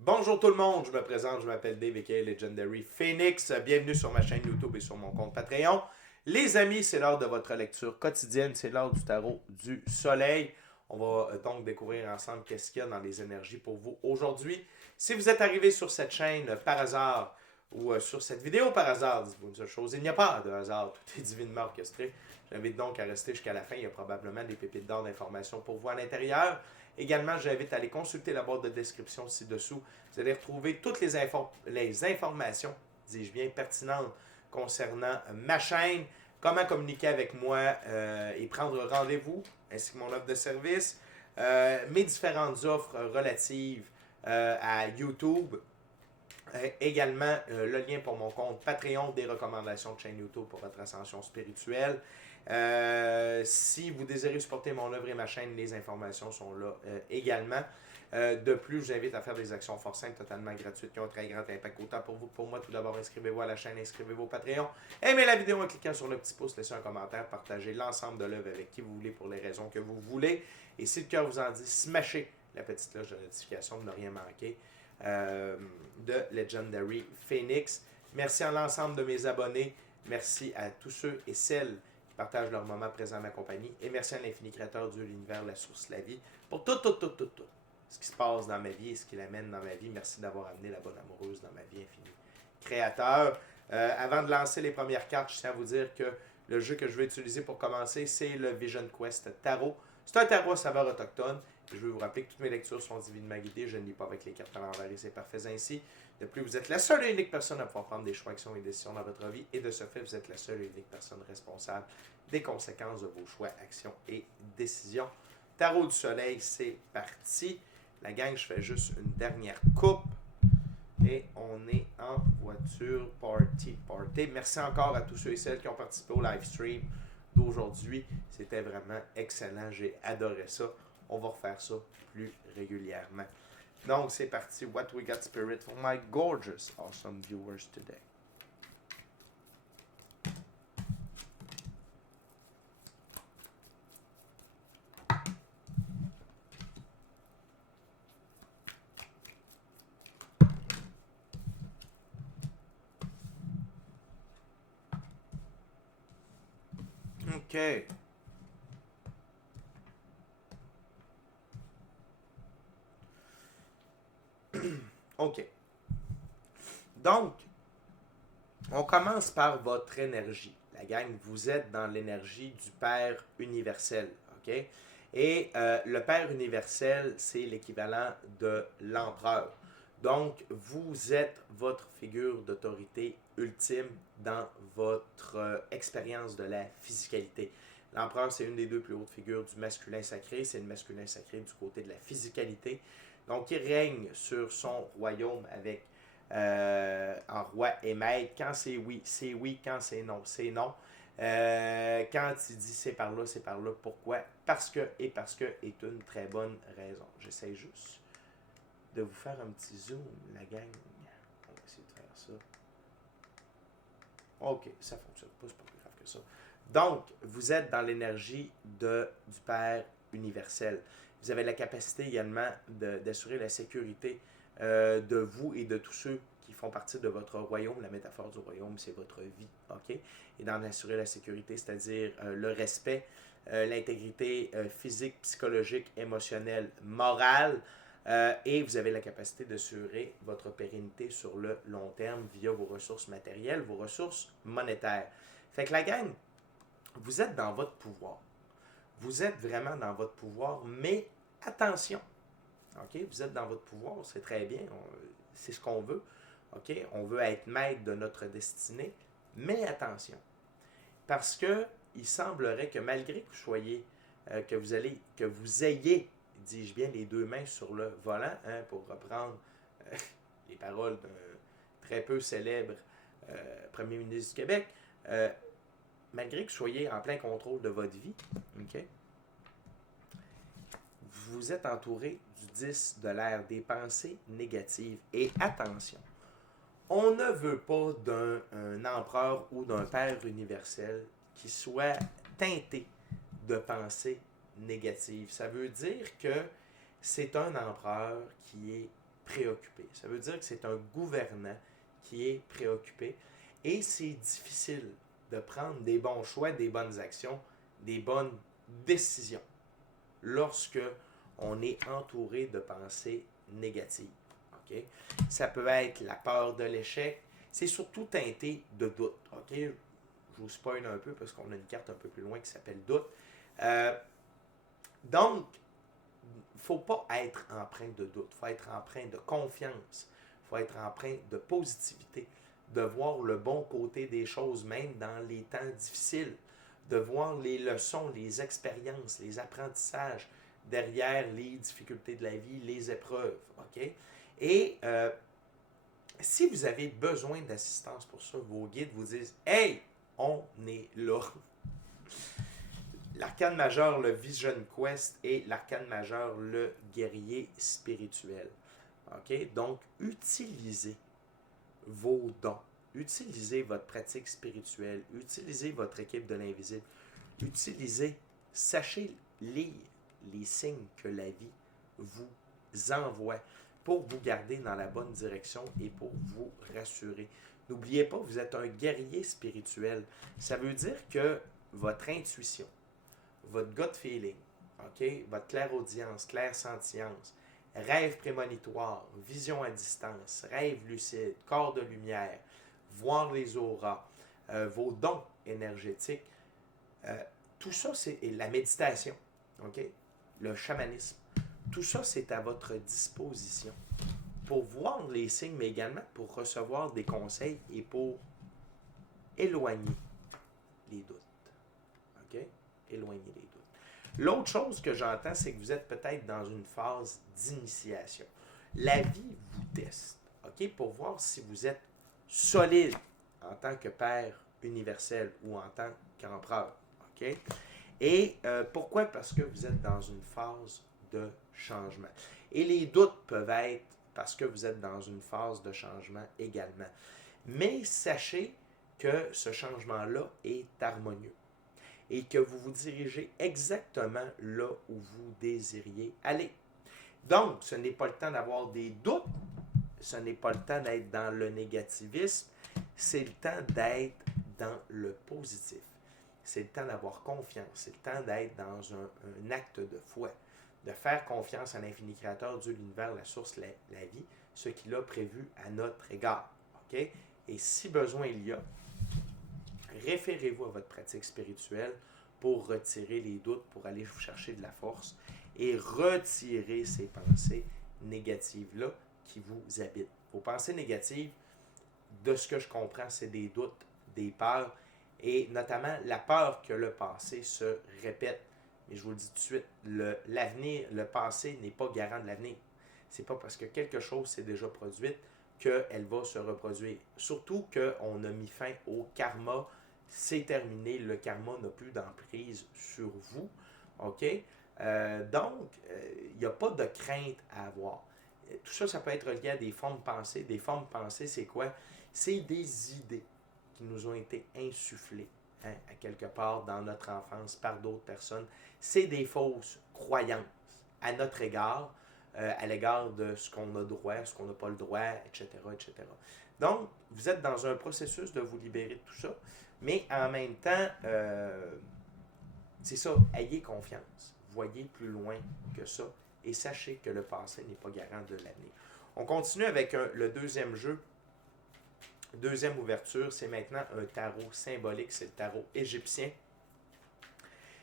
Bonjour tout le monde, je me présente, je m'appelle Dave aka Legendary Phoenix. Bienvenue sur ma chaîne YouTube et sur mon compte Patreon. Les amis, c'est l'heure de votre lecture quotidienne, c'est l'heure du tarot du soleil. On va donc découvrir ensemble qu'est-ce qu'il y a dans les énergies pour vous aujourd'hui. Si vous êtes arrivé sur cette chaîne par hasard ou sur cette vidéo par hasard, dites-vous une seule chose, il n'y a pas de hasard, tout est divinement orchestré. J'invite donc à rester jusqu'à la fin, il y a probablement des pépites d'or d'informations pour vous à l'intérieur. Également, j'invite à aller consulter la boîte de description ci-dessous. Vous allez retrouver toutes les informations, dis-je bien, pertinentes concernant ma chaîne, comment communiquer avec moi et prendre rendez-vous, ainsi que mon offre de service, mes différentes offres relatives à YouTube, également, le lien pour mon compte Patreon, des recommandations de chaîne YouTube pour votre ascension spirituelle. Si vous désirez supporter mon œuvre et ma chaîne, les informations sont là également. De plus, je vous invite à faire des actions fort simples, totalement gratuites, qui ont un très grand impact autant pour vous que pour moi. Tout d'abord, inscrivez-vous à la chaîne, inscrivez-vous au Patreon. Aimez la vidéo en cliquant sur le petit pouce, laissez un commentaire, partagez l'ensemble de l'œuvre avec qui vous voulez pour les raisons que vous voulez. Et si le cœur vous en dit, smashez la petite cloche de notification pour ne rien manquer de Legendary Phoenix. Merci à l'ensemble de mes abonnés. Merci à tous ceux et celles qui partagent leur moment présent à ma compagnie. Et merci à l'infini créateur, Dieu, l'univers, la source, la vie, pour tout ce qui se passe dans ma vie et ce qui l'amène dans ma vie. Merci d'avoir amené la bonne amoureuse dans ma vie infinie. Créateur, avant de lancer les premières cartes, je tiens à vous dire que le jeu que je vais utiliser pour commencer, c'est le Vision Quest Tarot. C'est un tarot à saveur autochtone. Je veux vous rappeler que toutes mes lectures sont divinement guidées. Je ne lis pas avec les cartes à l'envers et c'est parfait ainsi. De plus, vous êtes la seule et unique personne à pouvoir prendre des choix, actions et décisions dans votre vie. Et de ce fait, vous êtes la seule et unique personne responsable des conséquences de vos choix, actions et décisions. Tarot du soleil, c'est parti. La gang, je fais juste une dernière coupe. Et on est en voiture party. Merci encore à tous ceux et celles qui ont participé au live stream d'aujourd'hui. C'était vraiment excellent. J'ai adoré ça. On va refaire ça plus régulièrement. Donc, c'est parti. What we got spirit for my gorgeous, awesome viewers today. OK. OK. Donc, on commence par votre énergie. La gang, vous êtes dans l'énergie du Père universel. OK? Et le Père universel, c'est l'équivalent de l'empereur. Donc, vous êtes votre figure d'autorité ultime dans votre expérience de la physicalité. L'empereur, c'est une des deux plus hautes figures du masculin sacré. C'est le masculin sacré du côté de la physicalité. Donc, il règne sur son royaume avec en roi et maître. Quand c'est oui, c'est oui. Quand c'est non, c'est non. Quand il dit c'est par là, c'est par là. Pourquoi? Parce que est une très bonne raison. J'essaie juste de vous faire un petit zoom, la gang. On va essayer de faire ça. Ok, ça fonctionne pas, c'est pas plus grave que ça. Donc, vous êtes dans l'énergie du Père universel. Vous avez la capacité également d'assurer la sécurité de vous et de tous ceux qui font partie de votre royaume. La métaphore du royaume, c'est votre vie, ok? Et d'en assurer la sécurité, c'est-à-dire le respect, l'intégrité physique, psychologique, émotionnelle, morale, et vous avez la capacité d'assurer votre pérennité sur le long terme via vos ressources matérielles, vos ressources monétaires. Fait que la gang, vous êtes dans votre pouvoir. Vous êtes vraiment dans votre pouvoir, mais attention. OK? Vous êtes dans votre pouvoir, c'est très bien, c'est ce qu'on veut. OK? On veut être maître de notre destinée, mais attention. Parce que il semblerait que malgré que vous soyez, que vous ayez, dis-je bien, les deux mains sur le volant, hein, pour reprendre les paroles d'un très peu célèbre premier ministre du Québec, malgré que vous soyez en plein contrôle de votre vie, OK? Vous êtes entouré du 10 de l'air, des pensées négatives. Et attention, on ne veut pas d'un empereur ou d'un père universel qui soit teinté de pensées négatives. Ça veut dire que c'est un empereur qui est préoccupé. Ça veut dire que c'est un gouvernant qui est préoccupé. Et c'est difficile de prendre des bons choix, des bonnes actions, des bonnes décisions lorsque on est entouré de pensées négatives. Okay? Ça peut être la peur de l'échec. C'est surtout teinté de doute. Okay? Je vous spoil un peu parce qu'on a une carte un peu plus loin qui s'appelle doute. Donc, il ne faut pas être empreint de doute. Il faut être empreint de confiance. Il faut être empreint de positivité. De voir le bon côté des choses, même dans les temps difficiles. De voir les leçons, les expériences, les apprentissages derrière les difficultés de la vie, les épreuves. Okay? Et si vous avez besoin d'assistance pour ça, vos guides vous disent « Hey, on est là! » L'arcane majeur, le Vision Quest, et l'arcane majeur, le guerrier spirituel. Okay? Donc, utilisez vos dons. Utilisez votre pratique spirituelle. Utilisez votre équipe de l'invisible. Utilisez, sachez lire les signes que la vie vous envoie pour vous garder dans la bonne direction et pour vous rassurer. N'oubliez pas, vous êtes un guerrier spirituel. Ça veut dire que votre intuition, votre gut feeling, okay, votre clairaudience, clairsentience, rêve prémonitoire, vision à distance, rêve lucide, corps de lumière, voir les auras, vos dons énergétiques, tout ça, c'est la méditation, okay, le chamanisme, tout ça, c'est à votre disposition pour voir les signes, mais également pour recevoir des conseils et pour éloigner les doutes. OK? Éloigner les doutes. L'autre chose que j'entends, c'est que vous êtes peut-être dans une phase d'initiation. La vie vous teste, OK? Pour voir si vous êtes solide en tant que père universel ou en tant qu'empereur. OK? Et pourquoi? Parce que vous êtes dans une phase de changement. Et les doutes peuvent être parce que vous êtes dans une phase de changement également. Mais sachez que ce changement-là est harmonieux et que vous vous dirigez exactement là où vous désiriez aller. Donc, ce n'est pas le temps d'avoir des doutes, ce n'est pas le temps d'être dans le négativisme, c'est le temps d'être dans le positif. C'est le temps d'avoir confiance, c'est le temps d'être dans un acte de foi, de faire confiance à l'infini créateur, Dieu, l'univers, la source, la vie, ce qu'il a prévu à notre égard. Okay? Et si besoin il y a, référez-vous à votre pratique spirituelle pour retirer les doutes, pour aller vous chercher de la force et retirer ces pensées négatives-là qui vous habitent. Vos pensées négatives, de ce que je comprends, c'est des doutes, des peurs, et notamment la peur que le passé se répète. Mais je vous le dis tout de suite, l'avenir, le passé n'est pas garant de l'avenir. C'est pas parce que quelque chose s'est déjà produit qu'elle va se reproduire. Surtout qu'on a mis fin au karma. C'est terminé. Le karma n'a plus d'emprise sur vous. OK? Donc, il n'y a pas de crainte à avoir. Tout ça, ça peut être lié à des formes pensées. Des formes pensées, c'est quoi? C'est des idées qui nous ont été insufflées, hein, à quelque part dans notre enfance par d'autres personnes. C'est des fausses croyances à notre égard, à l'égard de ce qu'on a droit, ce qu'on n'a pas le droit, etc., etc. Donc, vous êtes dans un processus de vous libérer de tout ça, mais en même temps, c'est ça, ayez confiance. Voyez plus loin que ça et sachez que le passé n'est pas garant de l'avenir. On continue avec le deuxième jeu. Deuxième ouverture, c'est maintenant un tarot symbolique, c'est le tarot égyptien.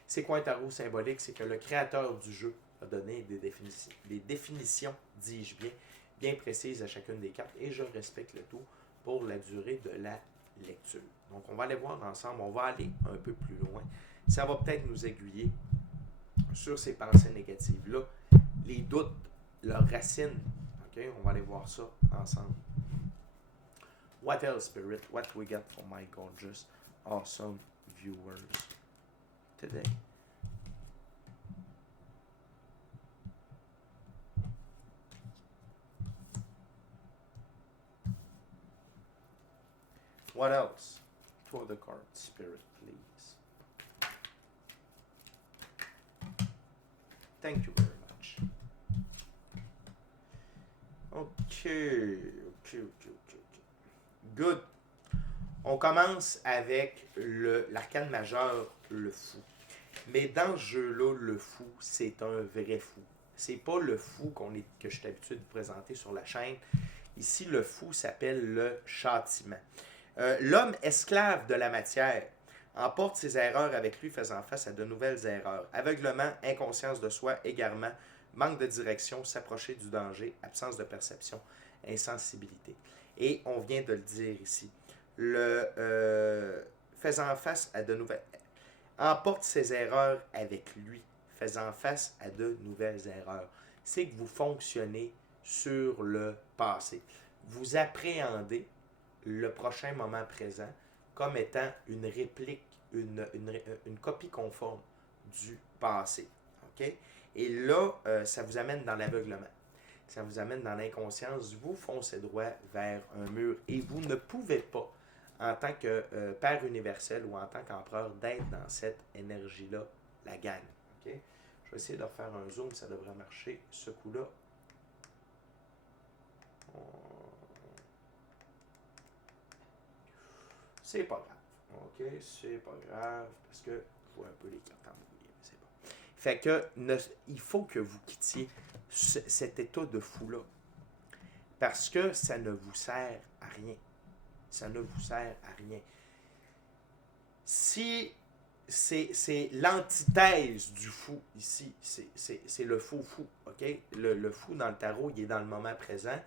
C'est quoi un tarot symbolique? C'est que le créateur du jeu a donné des définitions, dis-je bien, bien précises à chacune des cartes et je respecte le tout pour la durée de la lecture. Donc, on va aller voir ensemble, on va aller un peu plus loin. Ça va peut-être nous aiguiller sur ces pensées négatives-là, les doutes, leurs racines. Okay? On va aller voir ça ensemble. What else, Spirit? What we got for my gorgeous, awesome viewers today? What else? Two of the cards, Spirit, please. Thank you very much. OK. OK. Good. On commence avec l'arcane majeur, le fou. Mais dans ce jeu-là, le fou, c'est un vrai fou. C'est pas le fou que je suis habitué de vous présenter sur la chaîne. Ici, le fou s'appelle le châtiment. L'homme esclave de la matière emporte ses erreurs avec lui, faisant face à de nouvelles erreurs. Aveuglement, inconscience de soi, égarement, manque de direction, s'approcher du danger, absence de perception, insensibilité. Et on vient de le dire ici. Faisant face à de nouvelles... Emporte ses erreurs avec lui, faisant face à de nouvelles erreurs. C'est que vous fonctionnez sur le passé. Vous appréhendez le prochain moment présent comme étant une réplique, une copie conforme du passé. Okay? Et là, ça vous amène dans l'aveuglement. Ça vous amène dans l'inconscience. Vous foncez droit vers un mur et vous ne pouvez pas, en tant que père universel ou en tant qu'empereur, d'être dans cette énergie-là, la gang. Okay? Je vais essayer de refaire un zoom, ça devrait marcher ce coup-là. C'est pas grave. OK, c'est pas grave parce que je vois un peu les cartes embrouillées, mais c'est bon. Fait que il faut que vous quittiez cet état de fou-là parce que ça ne vous sert à rien. Ça ne vous sert à rien. Si c'est l'antithèse du fou ici, c'est le faux fou, OK? Le fou dans le tarot, il est dans le moment présent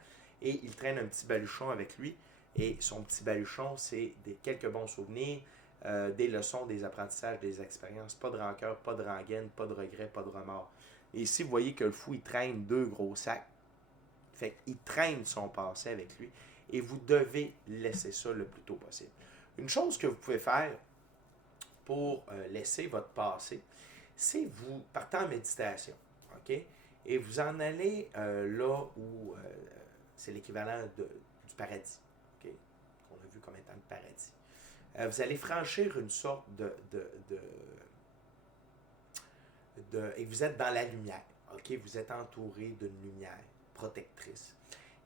et il traîne un petit baluchon avec lui. Et son petit baluchon, c'est quelques bons souvenirs, des leçons, des apprentissages, des expériences, pas de rancœur, pas de rengaine, pas de regret, pas de remords. Et ici, vous voyez que le fou, il traîne 2 gros sacs. Fait qu'il traîne son passé avec lui et vous devez laisser ça le plus tôt possible. Une chose que vous pouvez faire pour laisser votre passé, c'est vous partez en méditation, OK? Et vous en allez là où c'est l'équivalent du paradis, OK? Qu'on a vu comme étant le paradis. Vous allez franchir une sorte et vous êtes dans la lumière, OK? Vous êtes entouré d'une lumière protectrice.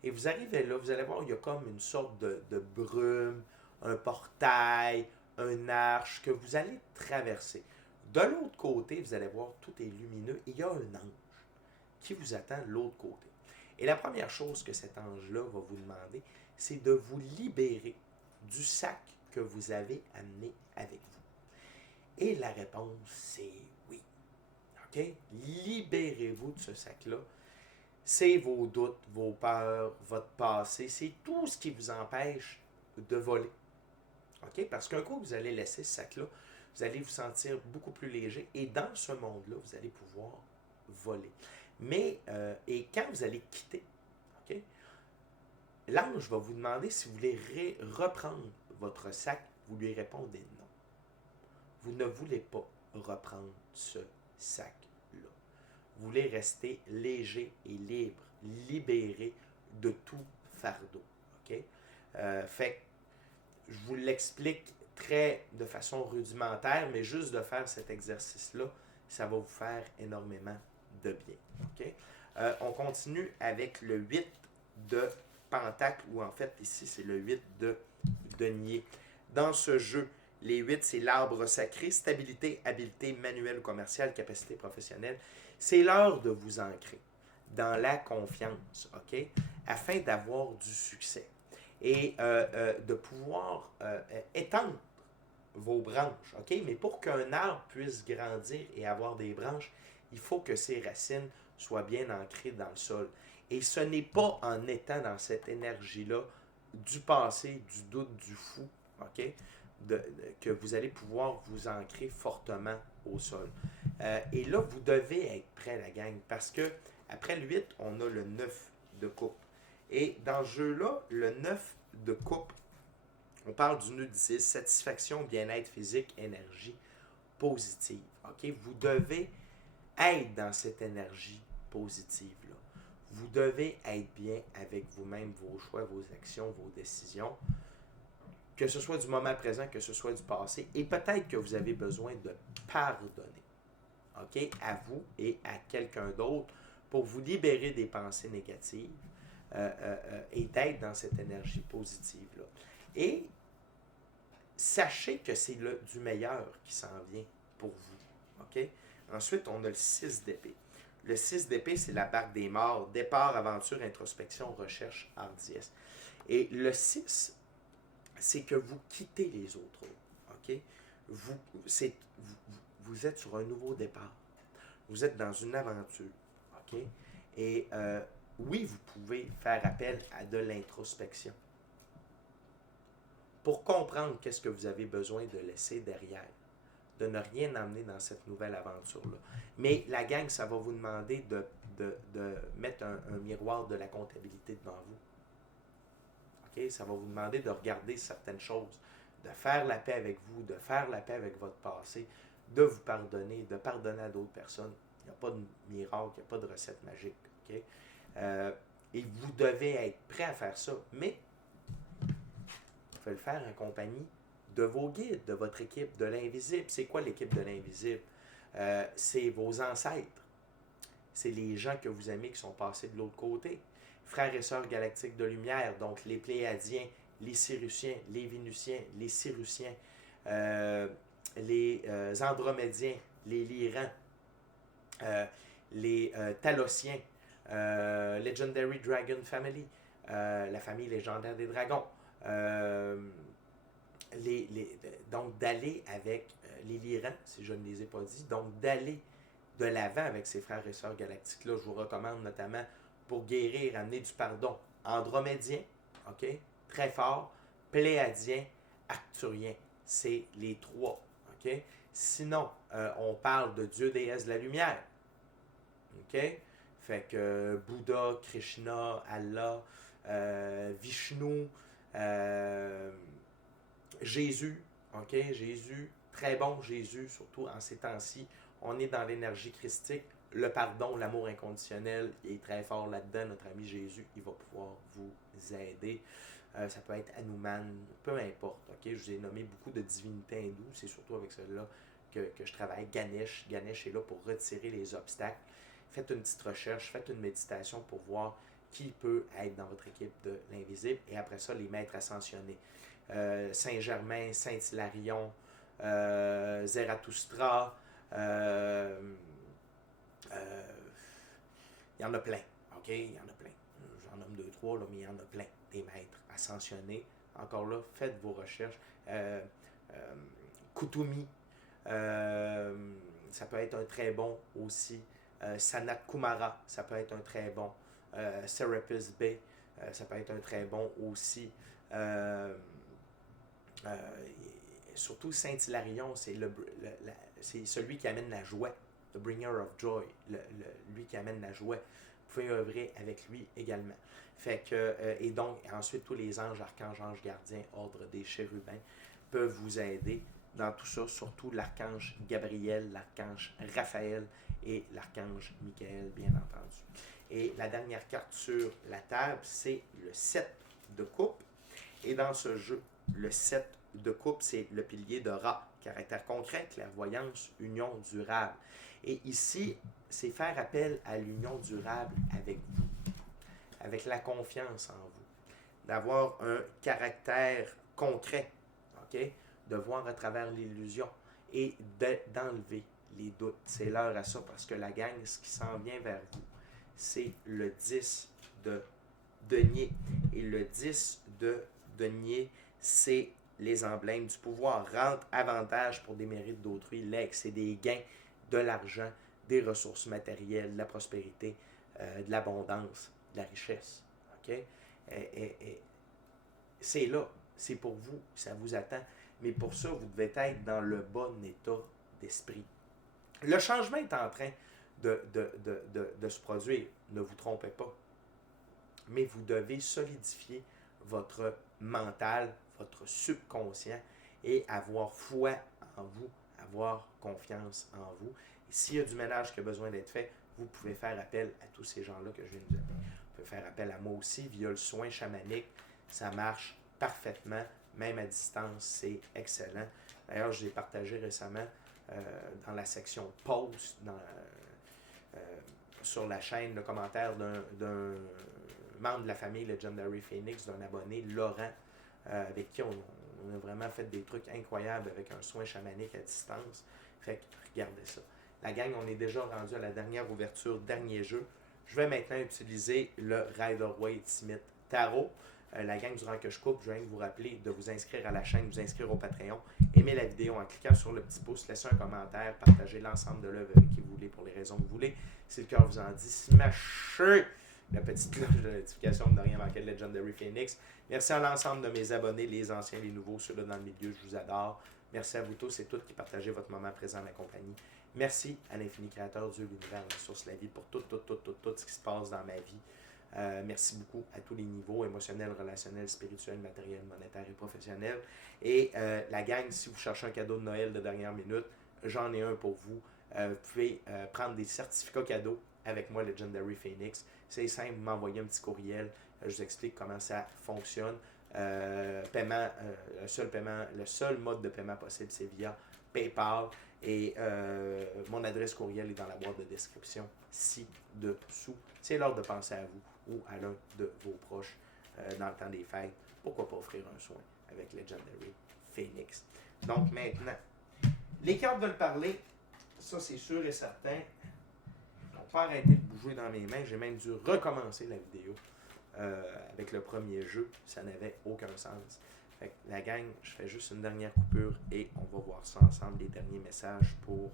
Et vous arrivez là, vous allez voir, il y a comme une sorte de brume, un portail, un arche que vous allez traverser. De l'autre côté, vous allez voir, tout est lumineux et il y a un ange qui vous attend de l'autre côté. Et la première chose que cet ange-là va vous demander, c'est de vous libérer du sac que vous avez amené avec vous. Et la réponse, c'est oui. OK? Libérez-vous de ce sac-là. C'est vos doutes, vos peurs, votre passé, c'est tout ce qui vous empêche de voler. OK? Parce qu'un coup, vous allez laisser ce sac-là, vous allez vous sentir beaucoup plus léger et dans ce monde-là, vous allez pouvoir voler. Mais, et quand vous allez quitter, OK? L'ange va vous demander si vous voulez reprendre votre sac, vous lui répondez non. Vous ne voulez pas reprendre ce sac. Vous voulez rester léger et libre, libéré de tout fardeau. OK? Fait que je vous l'explique de façon rudimentaire, mais juste de faire cet exercice-là, ça va vous faire énormément de bien. OK? On continue avec le 8 de Pentacle, ou en fait, ici, c'est le 8 de Denier. Dans ce jeu, les 8, c'est l'arbre sacré, stabilité, habileté manuelle ou commerciale, capacité professionnelle. C'est l'heure de vous ancrer dans la confiance, OK? Afin d'avoir du succès et de pouvoir étendre vos branches, OK? Mais pour qu'un arbre puisse grandir et avoir des branches, il faut que ses racines soient bien ancrées dans le sol. Et ce n'est pas en étant dans cette énergie-là du passé, du doute, du fou, OK? Que vous allez pouvoir vous ancrer fortement au sol. Et là, vous devez être prêt, la gang, parce que après le 8, on a le 9 de coupe. Et dans ce jeu-là, le 9 de coupe, on parle du nœud 10, satisfaction, bien-être physique, énergie positive. OK? Vous devez être dans cette énergie positive-là. Vous devez être bien avec vous-même, vos choix, vos actions, vos décisions. Que ce soit du moment présent, que ce soit du passé, et peut-être que vous avez besoin de pardonner, OK, à vous et à quelqu'un d'autre pour vous libérer des pensées négatives, et d'être dans cette énergie positive-là. Et sachez que c'est du meilleur qui s'en vient pour vous. OK? Ensuite, on a le 6 d'épée. Le 6 d'épée, c'est la barque des morts. Départ, aventure, introspection, recherche, hardiesse. Et le 6, c'est que vous quittez les autres. OK? Vous êtes sur un nouveau départ. Vous êtes dans une aventure. OK? Et oui, vous pouvez faire appel à de l'introspection pour comprendre qu'est-ce que vous avez besoin de laisser derrière, de ne rien emmener dans cette nouvelle aventure-là. Mais la gang, ça va vous demander de mettre un miroir de la comptabilité devant vous. OK? Ça va vous demander de regarder certaines choses, de faire la paix avec vous, de faire la paix avec votre passé, de vous pardonner, de pardonner à d'autres personnes. Il n'y a pas de miracle, il n'y a pas de recette magique. OK? Et vous devez être prêt à faire ça. Mais vous pouvez le faire en compagnie de vos guides, de votre équipe, de l'invisible. C'est quoi l'équipe de l'invisible? C'est vos ancêtres. C'est les gens que vous aimez qui sont passés de l'autre côté. Frères et sœurs galactiques de lumière, donc les Pléiadiens, les Syrusiens, les Vénusiens, les Syrusiens, les Andromédiens, les Lyrans, les Talosiens, Legendary Dragon Family, la famille légendaire des dragons. Donc d'aller avec les Lyrans, si je ne les ai pas dit, donc d'aller de l'avant avec ses frères et sœurs galactiques-là. Je vous recommande notamment pour guérir, amener du pardon, Andromédien, ok, très fort, Pléadien, Arcturien, c'est les trois, ok. Sinon, on parle de Dieu, déesse de la lumière, ok. Fait que Bouddha, Krishna, Allah, Vishnu, Jésus, ok, Jésus, très bon Jésus, surtout en ces temps-ci. On est dans l'énergie christique, le pardon, l'amour inconditionnel, il est très fort là-dedans. Notre ami Jésus, il va pouvoir vous aider. Ça peut être Hanuman, peu importe. Ok, je vous ai nommé beaucoup de divinités hindoues, c'est surtout avec celle-là que je travaille. Ganesh est là pour retirer les obstacles. Faites une petite recherche, faites une méditation pour voir qui peut être dans votre équipe de l'invisible. Et après ça, les maîtres ascensionnés. Saint-Germain, Saint-Hilarion, Zarathustra, il y en a plein, ok? Il y en a plein. J'en nomme 2, 3, là, mais il y en a plein. Des maîtres ascensionnés. Encore là, faites vos recherches. Kutumi, ça peut être un très bon aussi. Sanat Kumara, ça peut être un très bon. Serapis Bey, ça peut être un très bon aussi. Surtout Saint-Hilarion, c'est celui qui amène la joie, the bringer of joy, lui qui amène la joie. Vous pouvez œuvrer avec lui également. Fait que, et donc, ensuite, tous les anges, archanges, anges gardiens, ordre des chérubins peuvent vous aider dans tout ça, surtout l'archange Gabriel, l'archange Raphaël et l'archange Michael, bien entendu. Et la dernière carte sur la table, c'est le 7 de coupe. Et dans ce jeu, le 7 de coupe, c'est le pilier de Ra. Caractère concret, clairvoyance, union durable. Et ici, c'est faire appel à l'union durable avec vous, avec la confiance en vous, d'avoir un caractère concret, ok, de voir à travers l'illusion et d'enlever les doutes. C'est l'heure à ça parce que la gang, ce qui s'en vient vers vous, c'est le 10 de denier. Et le 10 de denier, c'est les emblèmes du pouvoir. Rente, avantage pour des mérites d'autrui, legs, c'est des gains, de l'argent, des ressources matérielles, de la prospérité, de l'abondance, de la richesse. OK? C'est là, c'est pour vous, ça vous attend. Mais pour ça, vous devez être dans le bon état d'esprit. Le changement est en train de se produire, ne vous trompez pas. Mais vous devez solidifier votre mental, votre subconscient et avoir foi en vous, avoir confiance en vous. Et s'il y a du ménage qui a besoin d'être fait, vous pouvez faire appel à tous ces gens-là que je viens de vous appeler. Vous pouvez faire appel à moi aussi via le soin chamanique. Ça marche parfaitement, même à distance, c'est excellent. D'ailleurs, je l'ai partagé récemment dans la section post, sur la chaîne, le commentaire d'un membre de la famille Legendary Phoenix, d'un abonné, Laurent, avec qui on a vraiment fait des trucs incroyables avec un soin chamanique à distance. Fait que regardez ça. La gang, on est déjà rendu à la dernière ouverture, dernier jeu. Je vais maintenant utiliser le Rider-Waite Smith Tarot. La gang, durant que je coupe, je viens de vous rappeler de vous inscrire à la chaîne, vous inscrire au Patreon, aimer la vidéo en cliquant sur le petit pouce, laisser un commentaire, partager l'ensemble de l'œuvre avec qui vous voulez pour les raisons que vous voulez. Si le cœur vous en dit, smashez la petite cloche de notification pour ne rien manquer de Legendary Phoenix. Merci à l'ensemble de mes abonnés, les anciens, les nouveaux, ceux-là dans le milieu, je vous adore. Merci à vous tous et toutes qui partagez votre moment présent à ma compagnie. Merci à l'infini créateur, Dieu, l'univers, la source, la vie, pour tout ce qui se passe dans ma vie. Merci beaucoup à tous les niveaux, émotionnels, relationnels, spirituels, matériels, monétaires et professionnels. Et la gang, si vous cherchez un cadeau de Noël de dernière minute, j'en ai un pour vous. Vous pouvez prendre des certificats cadeaux avec moi, Legendary Phoenix. C'est simple, vous m'envoyez un petit courriel. Je vous explique comment ça fonctionne. Paiement, le seul mode de paiement possible, c'est via PayPal. Et mon adresse courriel est dans la boîte de description ci-dessous. C'est l'heure de penser à vous ou à l'un de vos proches dans le temps des fêtes. Pourquoi pas offrir un soin avec Legendary Phoenix. Donc maintenant, les cartes veulent parler. Ça, c'est sûr et certain. On ne peut pas arrêter de bouger dans mes mains. J'ai même dû recommencer la vidéo avec le premier jeu. Ça n'avait aucun sens. Fait que la gang, je fais juste une dernière coupure et on va voir ça ensemble, les derniers messages pour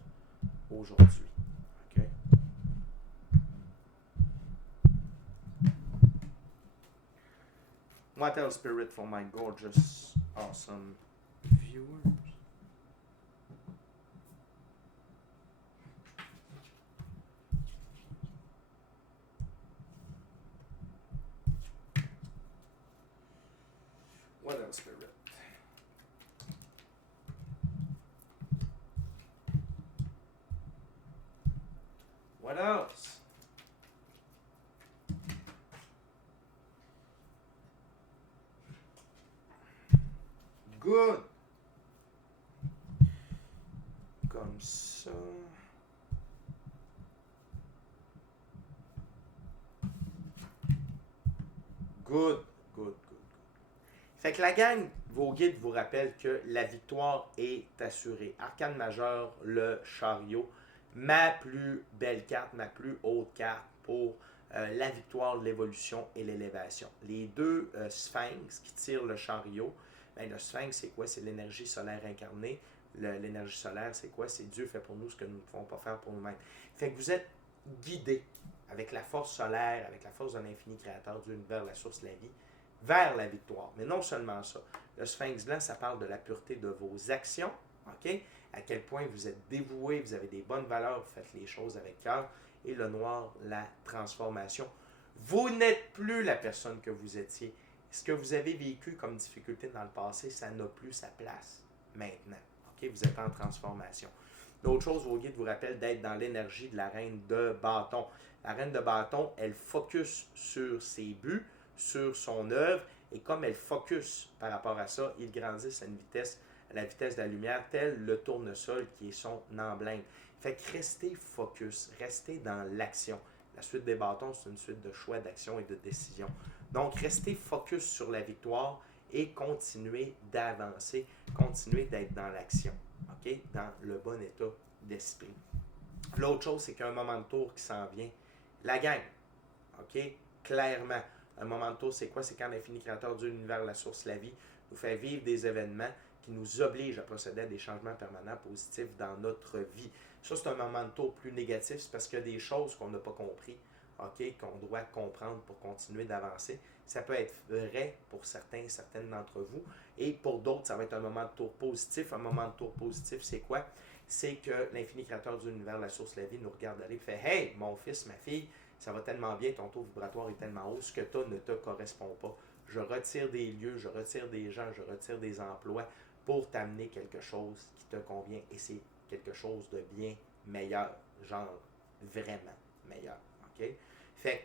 aujourd'hui. OK? What else, Spirit, for my gorgeous, awesome viewers? What else, Spirit? What else? Good. Comme ça. Good, good, good. Fait que la gang, vos guides vous rappellent que la victoire est assurée. Arcane majeur, le chariot. Ma plus belle carte, ma plus haute carte pour la victoire, l'évolution et l'élévation. Les deux sphinx qui tirent le chariot. Ben, le sphinx, c'est quoi? C'est l'énergie solaire incarnée. L'énergie solaire, c'est quoi? C'est Dieu fait pour nous ce que nous ne pouvons pas faire pour nous-mêmes. Fait que vous êtes guidés avec la force solaire, avec la force de l'infini créateur, Dieu, l'univers, la source, la vie, vers la victoire. Mais non seulement ça. Le sphinx blanc, ça parle de la pureté de vos actions. OK? À quel point vous êtes dévoué, vous avez des bonnes valeurs, vous faites les choses avec cœur. Et le noir, la transformation. Vous n'êtes plus la personne que vous étiez. Ce que vous avez vécu comme difficulté dans le passé, ça n'a plus sa place maintenant. Okay? Vous êtes en transformation. L'autre chose, vos guides vous rappellent d'être dans l'énergie de la reine de bâton. La reine de bâton, elle focus sur ses buts, sur son œuvre, et comme elle focus par rapport à ça, ils grandissent à une vitesse, à la vitesse de la lumière, tel le tournesol qui est son emblème. Fait que restez focus, restez dans l'action. La suite des bâtons, c'est une suite de choix, d'action et de décision. Donc, restez focus sur la victoire et continuez d'avancer, continuez d'être dans l'action, OK? Dans le bon état d'esprit. L'autre chose, c'est qu'il y a un moment de tour qui s'en vient. La gang, OK? Clairement, un moment de tour, c'est quoi? C'est quand l'infini créateur, Dieu, l'univers, la source, la vie, nous fait vivre des événements qui nous obligent à procéder à des changements permanents positifs dans notre vie. Ça, c'est un moment de tour plus négatif, c'est parce qu'il y a des choses qu'on n'a pas compris, OK, qu'on doit comprendre pour continuer d'avancer. Ça peut être vrai pour certains et certaines d'entre vous, et pour d'autres, ça va être un moment de tour positif. Un moment de tour positif, c'est quoi? C'est que l'infini créateur de l'univers, la source, la vie, nous regarde aller et fait « Hey, mon fils, ma fille, ça va tellement bien, ton taux vibratoire est tellement haut, ce que tu as ne te correspond pas. Je retire des lieux, je retire des gens, je retire des emplois pour t'amener quelque chose qui te convient, et c'est quelque chose de bien meilleur, genre vraiment meilleur. OK? Fait que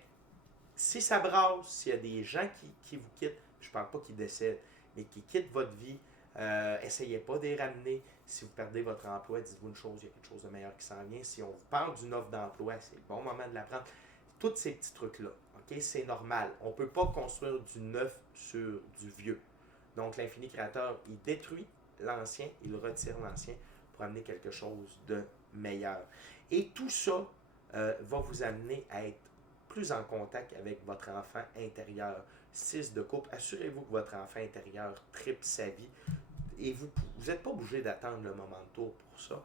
si ça brasse, s'il y a des gens qui vous quittent, je ne parle pas qu'ils décèdent, mais qui quittent votre vie, essayez pas de les ramener. Si vous perdez votre emploi, dites-vous une chose, il y a quelque chose de meilleur qui s'en vient. Si on vous parle d'une offre d'emploi, c'est le bon moment de la prendre. Tous ces petits trucs-là, OK? OK? C'est normal. On ne peut pas construire du neuf sur du vieux. Donc, l'infini créateur, il détruit l'ancien, il retire l'ancien pour amener quelque chose de meilleur. Et tout ça va vous amener à être plus en contact avec votre enfant intérieur. 6 de coupe, assurez-vous que votre enfant intérieur tripe sa vie et vous n'êtes pas obligé d'attendre le moment de tour pour ça.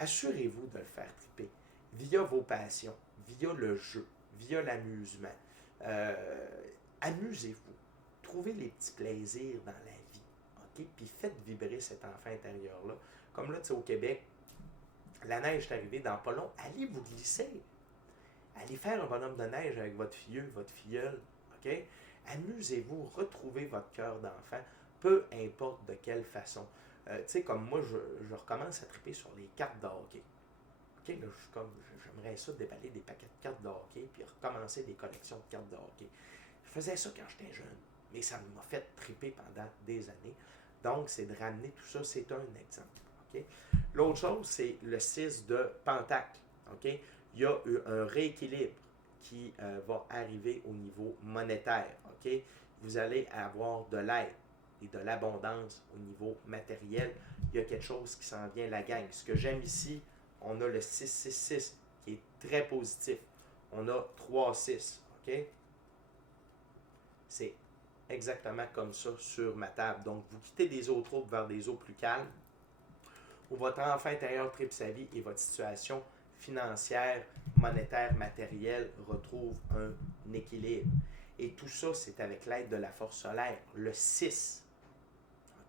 Assurez-vous de le faire triper via vos passions, via le jeu, via l'amusement. Amusez-vous. Trouvez les petits plaisirs dans la vie. OK? Puis faites vibrer cet enfant intérieur-là. Comme là, tu sais, au Québec, la neige est arrivée dans pas long. Allez vous glisser. Allez faire un bonhomme de neige avec votre filleul, votre filleule. OK? Amusez-vous, retrouvez votre cœur d'enfant, peu importe de quelle façon. Tu sais, comme moi, je recommence à triper sur les cartes de hockey. OK, là, j'aimerais ça déballer des paquets de cartes de hockey puis recommencer des collections de cartes de hockey. Je faisais ça quand j'étais jeune, mais ça m'a fait triper pendant des années. Donc, c'est de ramener tout ça, c'est un exemple. OK? L'autre chose, c'est le 6 de Pentacle. OK? Il y a un rééquilibre qui va arriver au niveau monétaire. OK? Vous allez avoir de l'aide et de l'abondance au niveau matériel. Il y a quelque chose qui s'en vient, la gang. Ce que j'aime ici, on a le 666 qui est très positif. On a 3-6. OK? C'est exactement comme ça sur ma table. Donc, vous quittez des eaux troubles vers des eaux plus calmes, où votre enfant intérieur tripe sa vie et votre situation financière, monétaire, matérielle retrouve un équilibre. Et tout ça, c'est avec l'aide de la force solaire. Le 6.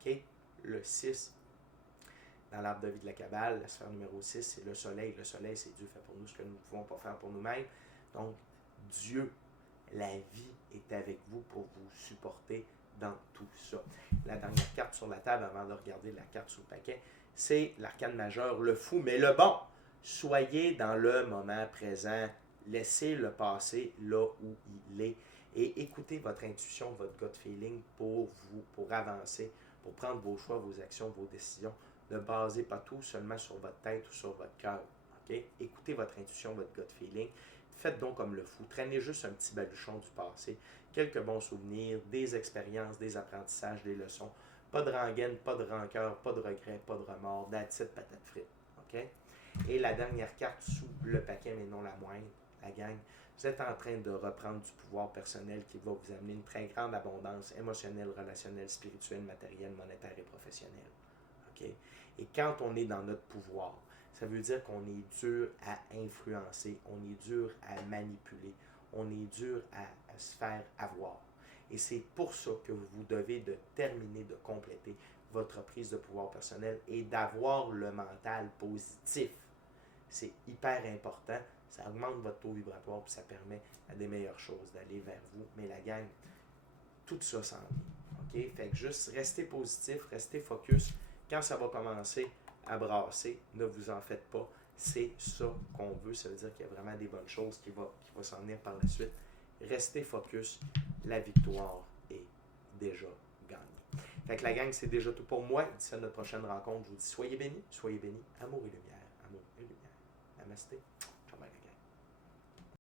OK? Le 6. Dans l'arbre de vie de la Kabbale, la sphère numéro 6, c'est le soleil. Le soleil, c'est Dieu fait pour nous ce que nous ne pouvons pas faire pour nous-mêmes. Donc, Dieu, la vie est avec vous pour vous supporter dans tout ça. La dernière carte sur la table, avant de regarder la carte sous le paquet, c'est l'arcane majeur, le fou, mais le bon. Soyez dans le moment présent. Laissez le passé là où il est. Et écoutez votre intuition, votre gut feeling pour vous, pour avancer, pour prendre vos choix, vos actions, vos décisions. Ne basez pas tout seulement sur votre tête ou sur votre cœur. Okay? Écoutez votre intuition, votre gut feeling. Faites donc comme le fou. Traînez juste un petit baluchon du passé. Quelques bons souvenirs, des expériences, des apprentissages, des leçons. Pas de rengaine, pas de rancœur, pas de regret, pas de remords. That's it, patate frite. Okay? Et la dernière carte sous le paquet, mais non la moindre, la gang, vous êtes en train de reprendre du pouvoir personnel qui va vous amener une très grande abondance émotionnelle, relationnelle, spirituelle, matérielle, monétaire et professionnelle. Okay? Et quand on est dans notre pouvoir, ça veut dire qu'on est dur à influencer, on est dur à manipuler, on est dur à se faire avoir. Et c'est pour ça que vous devez de terminer, de compléter votre prise de pouvoir personnel et d'avoir le mental positif. C'est hyper important. Ça augmente votre taux vibratoire et ça permet à des meilleures choses d'aller vers vous. Mais la gang, tout ça s'en vient. OK? Fait que juste restez positif, restez focus. Quand ça va commencer à brasser, ne vous en faites pas. C'est ça qu'on veut. Ça veut dire qu'il y a vraiment des bonnes choses qui vont s'en venir par la suite. Restez focus. La victoire est déjà gagnée. Fait que la gang, c'est déjà tout pour moi. D'ici à notre prochaine rencontre, je vous dis soyez bénis, amour et lumière. Amour et lumière. Namasté.